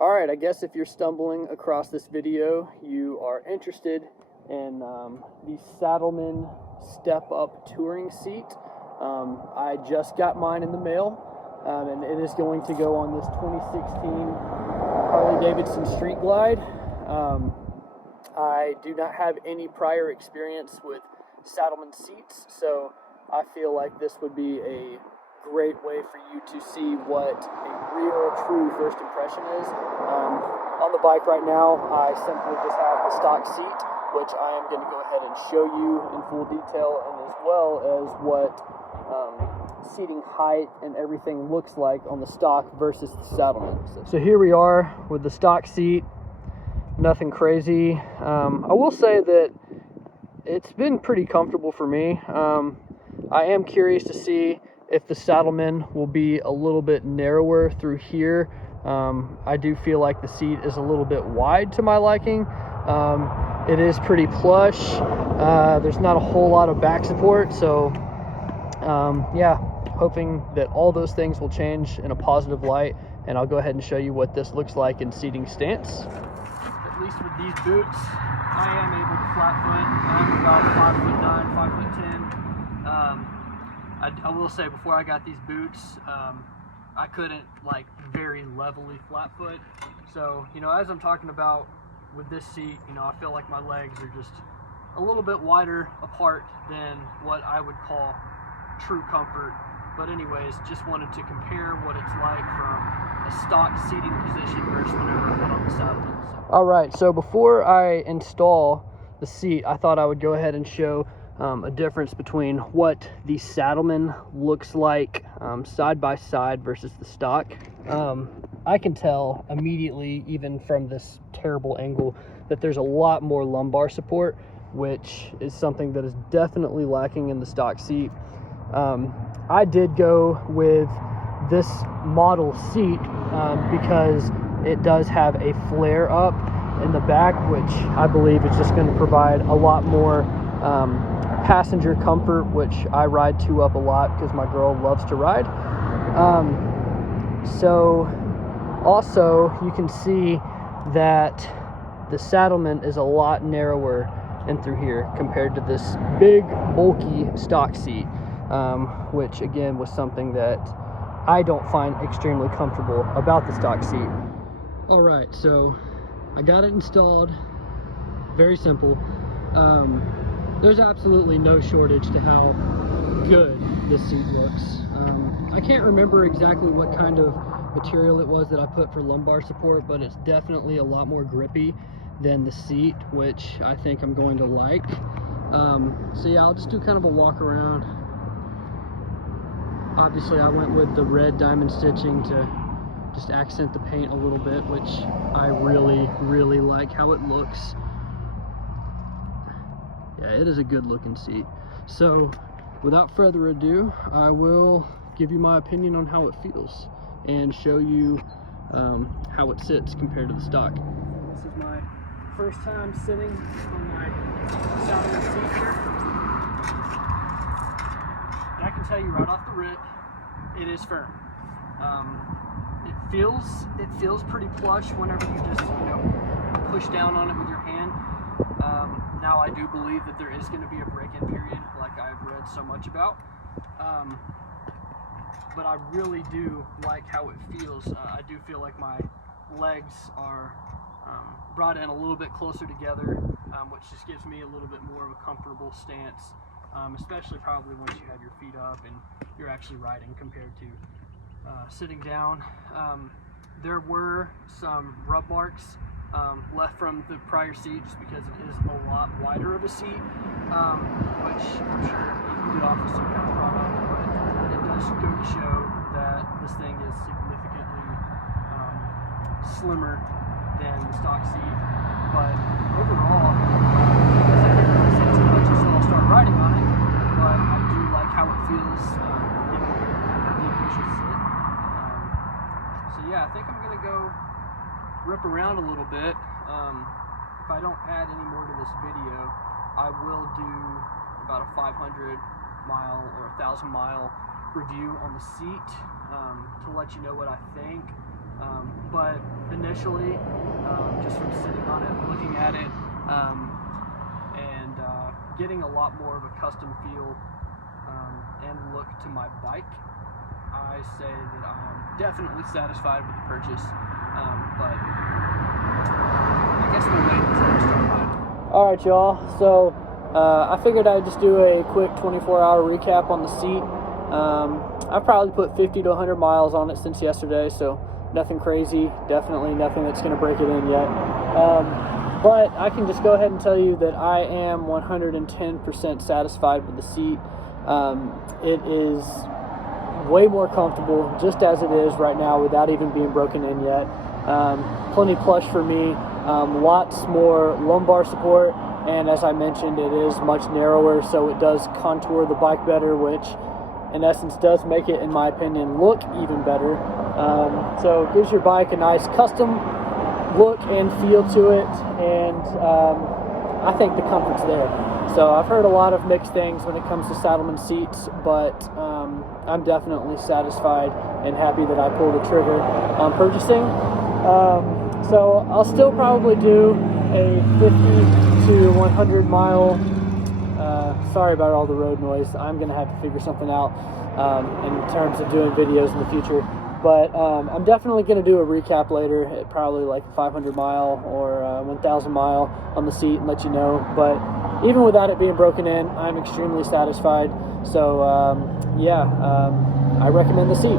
Alright, I guess if you're stumbling across this video, you are interested in the Saddlemen Step-Up Touring seat. I just got mine in the mail, and it is going to go on this 2016 Harley-Davidson Street Glide. I do not have any prior experience with Saddlemen seats, so I feel like this would be a great way for you to see what a real, true first impression is. On the bike right now, I simply just have the stock seat, which I am going to go ahead and show you in full detail, and as well as what seating height and everything looks like on the stock versus the Saddlemen. So here we are with the stock seat. Nothing crazy. I will say that it's been pretty comfortable for me. I am curious to see if the Saddlemen will be a little bit narrower through here. I do feel like the seat is a little bit wide to my liking. It is pretty plush. There's not a whole lot of back support, so yeah, hoping that all those things will change in a positive light, and I'll go ahead and show you what this looks like in seating stance. At least with these boots, I am able to flat foot. I'm about 5'9", 5'10". I will say, before I got these boots, I couldn't like very levelly flat foot. So, you know, as I'm talking about with this seat, you know, I feel like my legs are just a little bit wider apart than what I would call true comfort. But anyways, just wanted to compare what it's like from a stock seating position versus whenever I put on the Saddlemen. All right, so before I install the seat, I thought I would go ahead and show a difference between what the Saddlemen looks like side by side versus the stock. I can tell immediately, even from this terrible angle, that there's a lot more lumbar support, which is something that is definitely lacking in the stock seat. I did go with this model seat because it does have a flare up in the back, which I believe is just going to provide a lot more passenger comfort, which I ride 2-up a lot because my girl loves to ride. So also you can see that the Saddlemen is a lot narrower in through here compared to this big bulky stock seat, which again was something that I don't find extremely comfortable about the stock seat. All right, so I got it installed. Very simple. There's absolutely no shortage to how good this seat looks. I can't remember exactly what kind of material it was that I put for lumbar support, but it's definitely a lot more grippy than the seat, which I think I'm going to like. So yeah, I'll just do kind of a walk around. Obviously I went with the red diamond stitching to just accent the paint a little bit, which I really like how it looks. Yeah, it is a good looking seat. So without further ado, I will give you my opinion on how it feels and show you how it sits compared to the stock. This is my first time sitting on my Saddlemen seat here. And I can tell you right off the rip, it is firm. It feels pretty plush whenever you just, you know, push down on it with your hand. Now I do believe that there is going to be a break-in period, like I've read so much about. But I really do like how it feels. I do feel like my legs are brought in a little bit closer together, which just gives me a little bit more of a comfortable stance, especially probably once you have your feet up and you're actually riding compared to sitting down. There were some rub marks left from the prior seat just because it is a lot wider of a seat, which I'm sure you could offer some kind of product, but it does go to show that this thing is significantly slimmer than the stock seat. But overall, I guess I can't really say too much until I'll start riding on it, but I do like how it feels given where the should sit. So yeah, I think I'm going to go rip around a little bit. If I don't add any more to this video, I will do about a 500-mile or 1,000-mile review on the seat to let you know what I think. But initially, just from sitting on it, looking at it, and getting a lot more of a custom feel and look to my bike, I say that I'm definitely satisfied with the purchase. But I guess we'll wait until we start riding. All right, y'all. So I figured I'd just do a quick 24-hour recap on the seat. I've probably put 50 to 100 miles on it since yesterday, so nothing crazy. Definitely nothing that's going to break it in yet. But I can just go ahead and tell you that I am 110% satisfied with the seat. It is way more comfortable just as it is right now without even being broken in yet. Plenty plush for me, lots more lumbar support, and as I mentioned, it is much narrower, so it does contour the bike better, which in essence does make it, in my opinion, look even better. So it gives your bike a nice custom look and feel to it, and I think the comfort's there. So I've heard a lot of mixed things when it comes to Saddlemen seats, but I'm definitely satisfied and happy that I pulled the trigger on purchasing. So I'll still probably do a 50 to 100 mile, sorry about all the road noise. I'm going to have to figure something out in terms of doing videos in the future. But I'm definitely going to do a recap later at probably like 500 mile or 1,000 mile on the seat and let you know. But even without it being broken in, I'm extremely satisfied. So yeah, I recommend the seat.